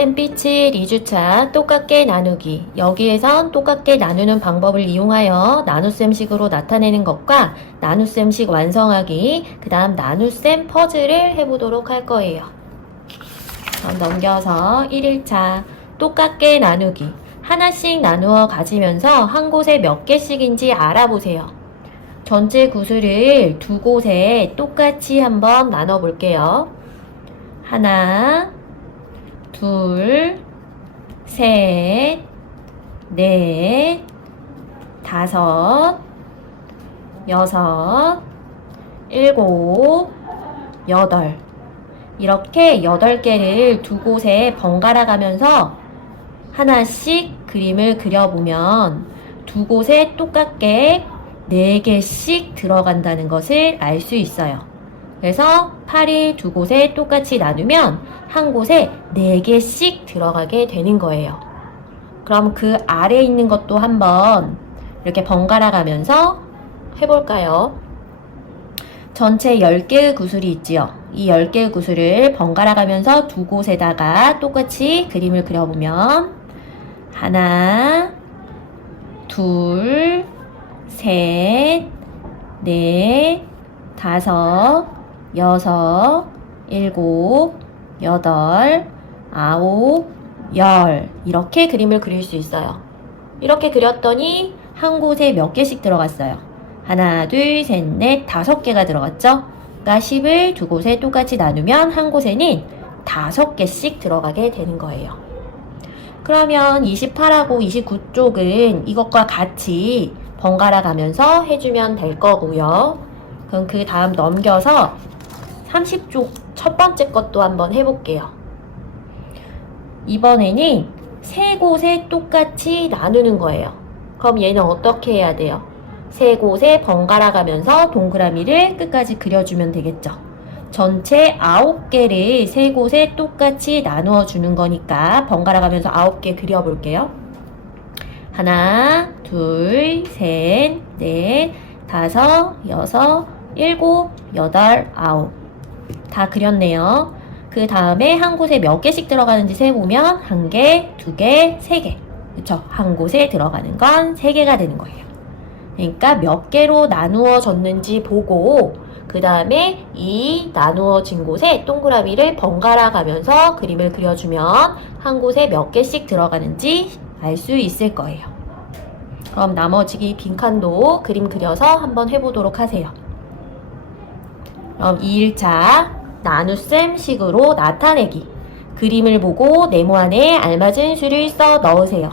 샘빛을 2주차 똑같게 나누기. 여기에선 똑같게 나누는 방법을 이용하여 나눗셈식으로 나타내는 것과 나눗셈식 완성하기, 그 다음 나눗셈 퍼즐을 해보도록 할 거예요. 넘겨서 1일차 똑같게 나누기. 하나씩 나누어 가지면서 한 곳에 몇 개씩인지 알아보세요. 전체 구수를 두 곳에 똑같이 한번 나눠 볼게요. 하나, 둘, 셋, 넷, 다섯, 여섯, 일곱, 여덟. 이렇게 8개를 두 곳에 번갈아 가면서 하나씩 그림을 그려보면 두 곳에 똑같게 4개씩 들어간다는 것을 알 수 있어요. 그래서 8이 두 곳에 똑같이 나누면 한 곳에 4개씩 들어가게 되는 거예요. 그럼 그 아래에 있는 것도 한번 이렇게 번갈아 가면서 해볼까요? 전체 10개의 구슬이 있지요. 이 10개의 구슬을 번갈아 가면서 두 곳에다가 똑같이 그림을 그려보면 하나, 둘, 셋, 넷, 다섯, 여섯, 일곱, 여덟, 아홉, 열. 이렇게 그림을 그릴 수 있어요. 이렇게 그렸더니 한 곳에 몇 개씩 들어갔어요? 하나, 둘, 셋, 넷, 5개가 들어갔죠? 그러니까 10을 두 곳에 똑같이 나누면 한 곳에는 5개씩 들어가게 되는 거예요. 그러면 28하고 29쪽은 이것과 같이 번갈아 가면서 해주면 될 거고요. 그럼 그 다음 넘겨서 30쪽 첫 번째 것도 한번 해볼게요. 이번에는 세 곳에 똑같이 나누는 거예요. 그럼 얘는 어떻게 해야 돼요? 세 곳에 번갈아 가면서 동그라미를 끝까지 그려주면 되겠죠. 전체 9개를 세 곳에 똑같이 나누어 주는 거니까 번갈아 가면서 9개 그려볼게요. 하나, 둘, 셋, 넷, 다섯, 여섯, 일곱, 여덟, 아홉. 다 그렸네요. 그 다음에 한 곳에 몇 개씩 들어가는지 세보면 1개, 2개, 3개. 그쵸? 한 곳에 들어가는 건 3개가 되는 거예요. 그러니까 몇 개로 나누어졌는지 보고 그 다음에 이 나누어진 곳에 동그라미를 번갈아 가면서 그림을 그려주면 한 곳에 몇 개씩 들어가는지 알 수 있을 거예요. 그럼 나머지 빈칸도 그림 그려서 한번 해보도록 하세요. 그럼 2일차 나눗셈 식으로 나타내기. 그림을 보고 네모 안에 알맞은 수를 써 넣으세요.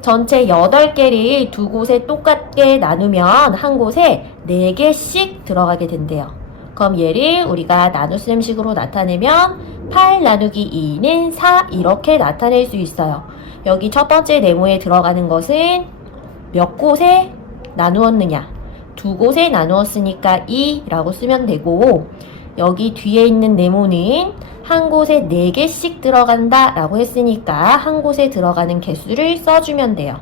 전체 8개를 두 곳에 똑같게 나누면 한 곳에 4개씩 들어가게 된대요. 그럼 얘를 우리가 나눗셈 식으로 나타내면 8 나누기 2는 4 이렇게 나타낼 수 있어요. 여기 첫 번째 네모에 들어가는 것은 몇 곳에 나누었느냐? 두 곳에 나누었으니까 2라고 쓰면 되고 여기 뒤에 있는 네모는 한 곳에 4개씩 들어간다 라고 했으니까 한 곳에 들어가는 개수를 써주면 돼요.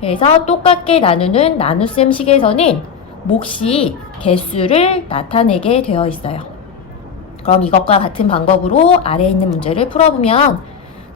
그래서 똑같게 나누는 나눗셈 식에서는 몫이 개수를 나타내게 되어 있어요. 그럼 이것과 같은 방법으로 아래에 있는 문제를 풀어보면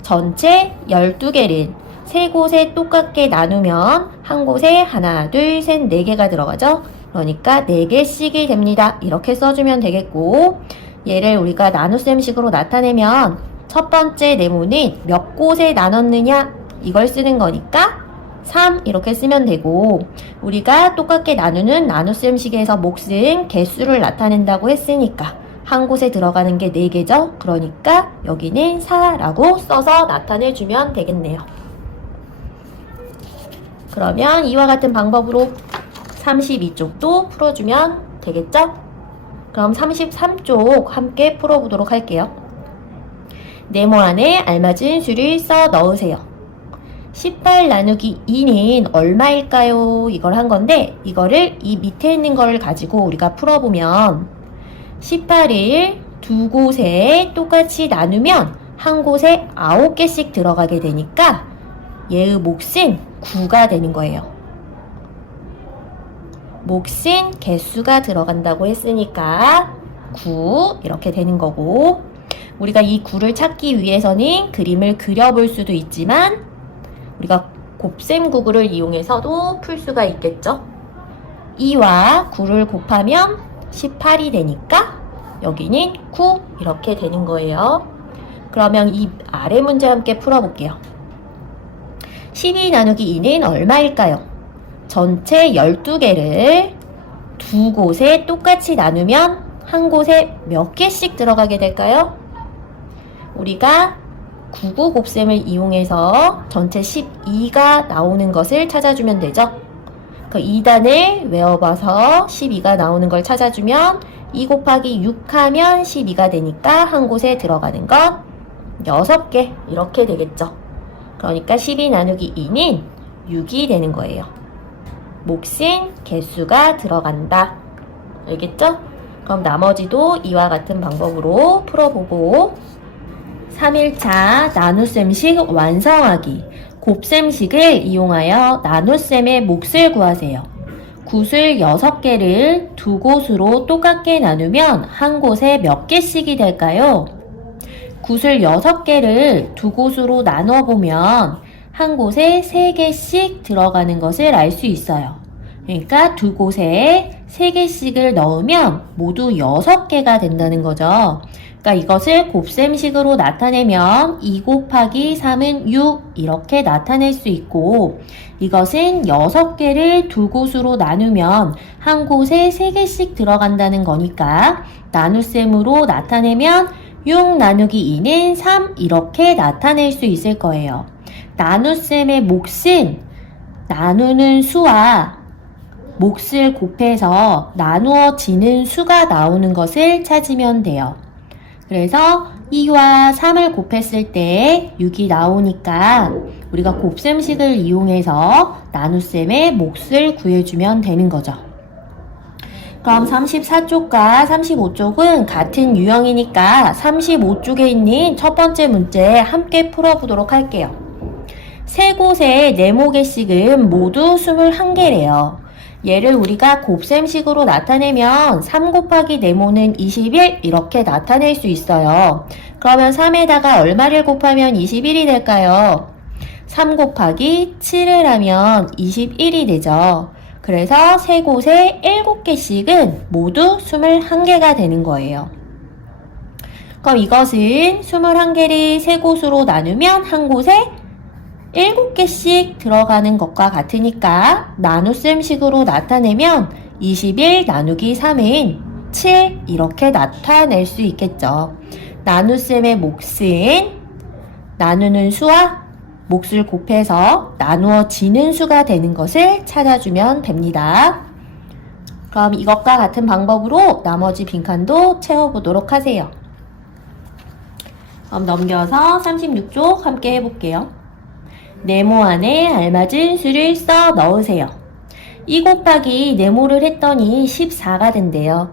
전체 12개를 세 곳에 똑같게 나누면 한 곳에 하나, 둘, 셋, 4개가 들어가죠. 그러니까 4개씩이 됩니다. 이렇게 써주면 되겠고 얘를 우리가 나눗셈 식으로 나타내면 첫 번째 네모는 몇 곳에 나눴느냐 이걸 쓰는 거니까 3 이렇게 쓰면 되고 우리가 똑같게 나누는 나눗셈 식에서 몫은 개수를 나타낸다고 했으니까 한 곳에 들어가는 게 4개죠. 그러니까 여기는 4라고 써서 나타내주면 되겠네요. 그러면 이와 같은 방법으로 32쪽도 풀어주면 되겠죠? 그럼 33쪽 함께 풀어보도록 할게요. 네모 안에 알맞은 수를 써 넣으세요. 18 나누기 2는 얼마일까요? 이걸 한 건데 이거를 이 밑에 있는 걸 가지고 우리가 풀어보면 18을 두 곳에 똑같이 나누면 한 곳에 9개씩 들어가게 되니까 얘의 몫은 9가 되는 거예요. 몫은 개수가 들어간다고 했으니까 9 이렇게 되는 거고 우리가 이 9를 찾기 위해서는 그림을 그려볼 수도 있지만 우리가 곱셈 구구를 이용해서도 풀 수가 있겠죠. 2와 9를 곱하면 18이 되니까 여기는 9 이렇게 되는 거예요. 그러면 이 아래 문제 함께 풀어볼게요. 12 나누기 2는 얼마일까요? 전체 12개를 두 곳에 똑같이 나누면 한 곳에 몇 개씩 들어가게 될까요? 우리가 99 곱셈을 이용해서 전체 12가 나오는 것을 찾아주면 되죠. 그 2단을 외워봐서 12가 나오는 걸 찾아주면 2 곱하기 6 하면 12가 되니까 한 곳에 들어가는 건 6개 이렇게 되겠죠. 그러니까 12 나누기 2는 6이 되는 거예요. 몫인 개수가 들어간다. 알겠죠? 그럼 나머지도 이와 같은 방법으로 풀어보고 3일차 나눗셈식 완성하기 곱셈식을 이용하여 나눗셈의 몫을 구하세요. 굿을 6개를 두 곳으로 똑같게 나누면 한 곳에 몇 개씩이 될까요? 굿을 6개를 두 곳으로 나눠보면 한 곳에 3개씩 들어가는 것을 알 수 있어요. 그러니까 두 곳에 3개씩을 넣으면 모두 6개가 된다는 거죠. 그러니까 이것을 곱셈식으로 나타내면 2 곱하기 3은 6 이렇게 나타낼 수 있고 이것은 6개를 두 곳으로 나누면 한 곳에 3개씩 들어간다는 거니까 나눗셈으로 나타내면 6 나누기 2는 3 이렇게 나타낼 수 있을 거예요. 나눗셈의 몫은 나누는 수와 몫을 곱해서 나누어지는 수가 나오는 것을 찾으면 돼요. 그래서 2와 3을 곱했을 때 6이 나오니까 우리가 곱셈식을 이용해서 나눗셈의 몫을 구해주면 되는 거죠. 그럼 34쪽과 35쪽은 같은 유형이니까 35쪽에 있는 첫 번째 문제 함께 풀어보도록 할게요. 세 곳의 네모개씩은 모두 21개래요. 얘를 우리가 곱셈식으로 나타내면 3 곱하기 네모는 21 이렇게 나타낼 수 있어요. 그러면 3에다가 얼마를 곱하면 21이 될까요? 3 곱하기 7을 하면 21이 되죠. 그래서 세 곳에 7개씩은 모두 21개가 되는 거예요. 그럼 이것은 21개를 세 곳으로 나누면 한 곳에 7개씩 들어가는 것과 같으니까 나눗셈식으로 나타내면 21 나누기 3은 7 이렇게 나타낼 수 있겠죠. 나눗셈의 몫은 나누는 수와 몫을 곱해서 나누어지는 수가 되는 것을 찾아주면 됩니다. 그럼 이것과 같은 방법으로 나머지 빈칸도 채워보도록 하세요. 그럼 넘겨서 36쪽 함께 해볼게요. 네모 안에 알맞은 수를 써 넣으세요. 2 곱하기 네모를 했더니 14가 된대요.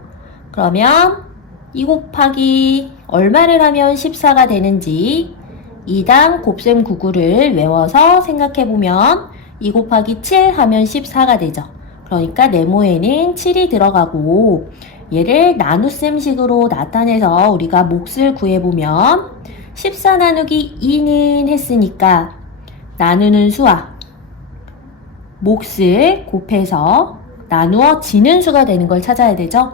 그러면 2 곱하기 얼마를 하면 14가 되는지 2단 곱셈 구구를 외워서 생각해보면 2 곱하기 7 하면 14가 되죠. 그러니까 네모에는 7이 들어가고 얘를 나눗셈식으로 나타내서 우리가 몫을 구해보면 14 나누기 2는 했으니까 나누는 수와 몫을 곱해서 나누어지는 수가 되는 걸 찾아야 되죠.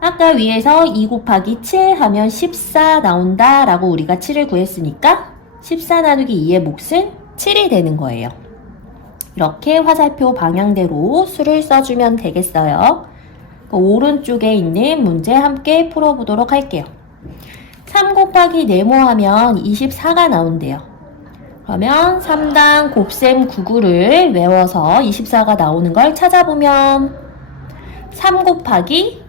아까 위에서 2 곱하기 7 하면 14 나온다 라고 우리가 7을 구했으니까 14 나누기 2의 몫은 7이 되는 거예요. 이렇게 화살표 방향대로 수를 써주면 되겠어요. 오른쪽에 있는 문제 함께 풀어보도록 할게요. 3 곱하기 네모 하면 24가 나온대요. 그러면 3단 곱셈 구구를 외워서 24가 나오는 걸 찾아보면 3 곱하기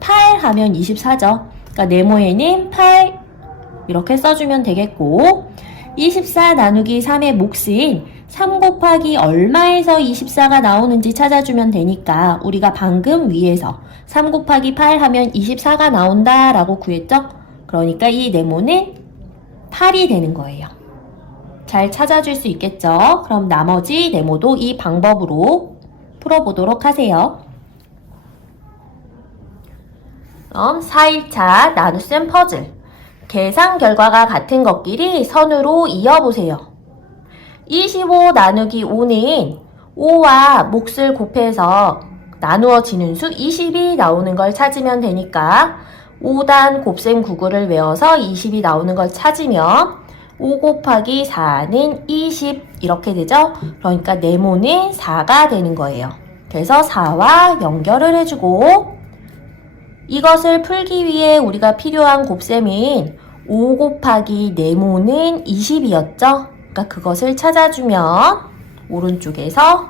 8 하면 24죠. 그러니까 네모에는 8 이렇게 써주면 되겠고 24 나누기 3의 몫은 3 곱하기 얼마에서 24가 나오는지 찾아주면 되니까 우리가 방금 위에서 3 곱하기 8 하면 24가 나온다 라고 구했죠. 그러니까 이 네모는 8이 되는 거예요. 잘 찾아줄 수 있겠죠? 그럼 나머지 네모도 이 방법으로 풀어보도록 하세요. 그럼 4일차 나눗셈 퍼즐. 계산 결과가 같은 것끼리 선으로 이어보세요. 25 나누기 5는 5와 몫을 곱해서 나누어지는 수 20이 나오는 걸 찾으면 되니까 5단 곱셈 구구를 외워서 20이 나오는 걸 찾으면 5 곱하기 4는 20 이렇게 되죠? 그러니까 네모는 4가 되는 거예요. 그래서 4와 연결을 해주고 이것을 풀기 위해 우리가 필요한 곱셈인 5 곱하기 네모는 20이었죠? 그러니까 그것을 찾아주면 오른쪽에서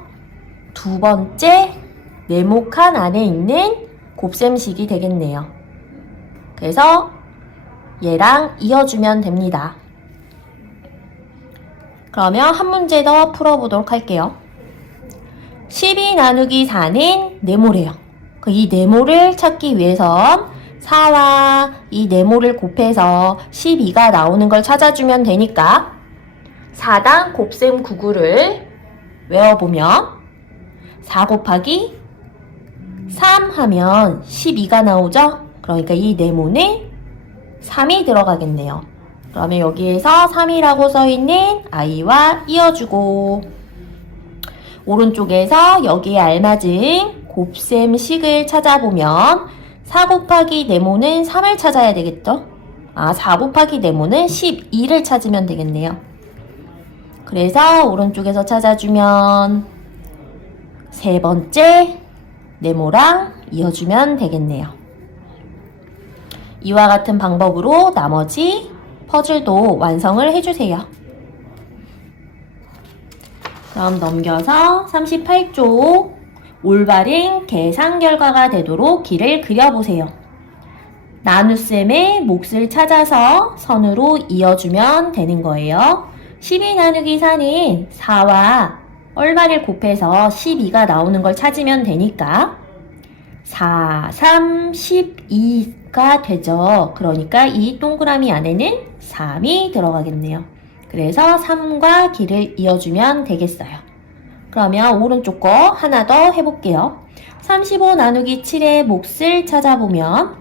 두 번째 네모칸 안에 있는 곱셈식이 되겠네요. 그래서 얘랑 이어주면 됩니다. 그러면 한 문제 더 풀어보도록 할게요. 12 나누기 4는 네모래요. 이 네모를 찾기 위해선 4와 이 네모를 곱해서 12가 나오는 걸 찾아주면 되니까 4단 곱셈 구구를 외워보면 4 곱하기 3 하면 12가 나오죠? 그러니까 이 네모는 3이 들어가겠네요. 그러면 여기에서 3이라고 써있는 i와 이어주고 오른쪽에서 여기에 알맞은 곱셈식을 찾아보면 4 곱하기 네모는 3을 찾아야 되겠죠? 4 곱하기 네모는 12를 찾으면 되겠네요. 그래서 오른쪽에서 찾아주면 세 번째 네모랑 이어주면 되겠네요. 이와 같은 방법으로 나머지 퍼즐도 완성을 해주세요. 그럼 넘겨서 38쪽 올바른 계산 결과가 되도록 길을 그려보세요. 나눗셈의 몫을 찾아서 선으로 이어주면 되는 거예요. 12 나누기 4는 4와 얼마를 곱해서 12가 나오는 걸 찾으면 되니까 4, 3, 12가 되죠. 그러니까 이 동그라미 안에는 3이 들어가겠네요. 그래서 3과 길을 이어주면 되겠어요. 그러면 오른쪽 거 하나 더 해볼게요. 35 나누기 7의 몫을 찾아보면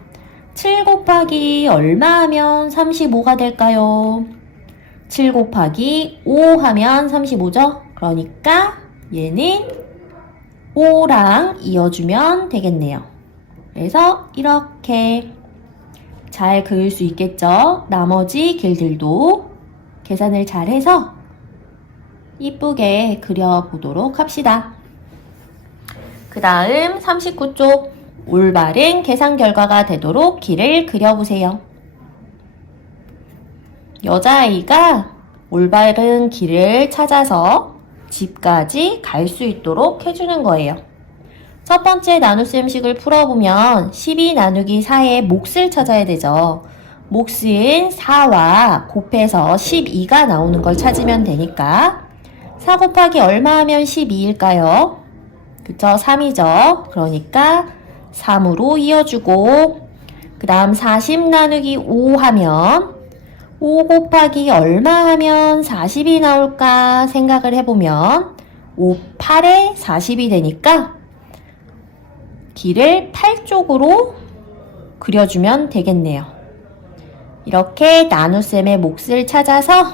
7 곱하기 얼마 하면 35가 될까요? 7 곱하기 5 하면 35죠? 그러니까 얘는 5랑 이어주면 되겠네요. 그래서 이렇게 잘 그릴 수 있겠죠? 나머지 길들도 계산을 잘 해서 이쁘게 그려보도록 합시다. 그 다음 39쪽 올바른 계산 결과가 되도록 길을 그려보세요. 여자아이가 올바른 길을 찾아서 집까지 갈 수 있도록 해주는 거예요. 첫 번째 나눗셈식을 풀어보면 12 나누기 4의 몫을 찾아야 되죠. 몫은 4와 곱해서 12가 나오는 걸 찾으면 되니까 4 곱하기 얼마 하면 12일까요? 그쵸? 3이죠. 그러니까 3으로 이어주고 그 다음 40 나누기 5 하면 5 곱하기 얼마 하면 40이 나올까 생각을 해보면 5, 8에 40이 되니까 길을 8쪽으로 그려주면 되겠네요. 이렇게 나눗셈의 몫을 찾아서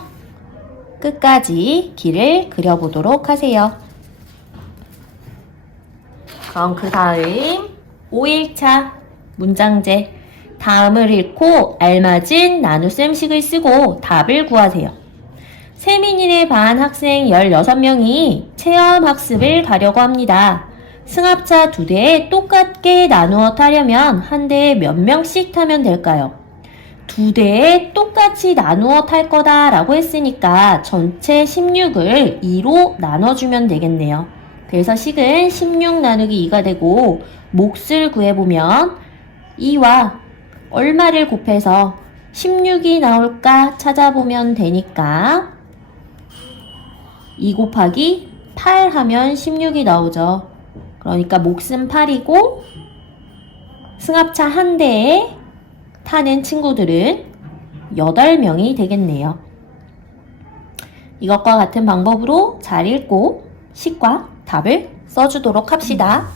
끝까지 길을 그려보도록 하세요. 그럼 그 다음 5일차 문장제 다음을 읽고 알맞은 나눗셈식을 쓰고 답을 구하세요. 세민이네 반 학생 16명이 체험학습을 가려고 합니다. 승합차 2대에 똑같게 나누어 타려면 한 대에 몇 명씩 타면 될까요? 2대에 똑같이 나누어 탈 거다 라고 했으니까 전체 16을 2로 나눠주면 되겠네요. 그래서 식은 16 나누기 2가 되고 몫을 구해보면 2와 얼마를 곱해서 16이 나올까 찾아보면 되니까 2 곱하기 8 하면 16이 나오죠. 그러니까 몫은 8이고 승합차 한 대에 타는 친구들은 8명이 되겠네요. 이것과 같은 방법으로 잘 읽고 식과 답을 써주도록 합시다.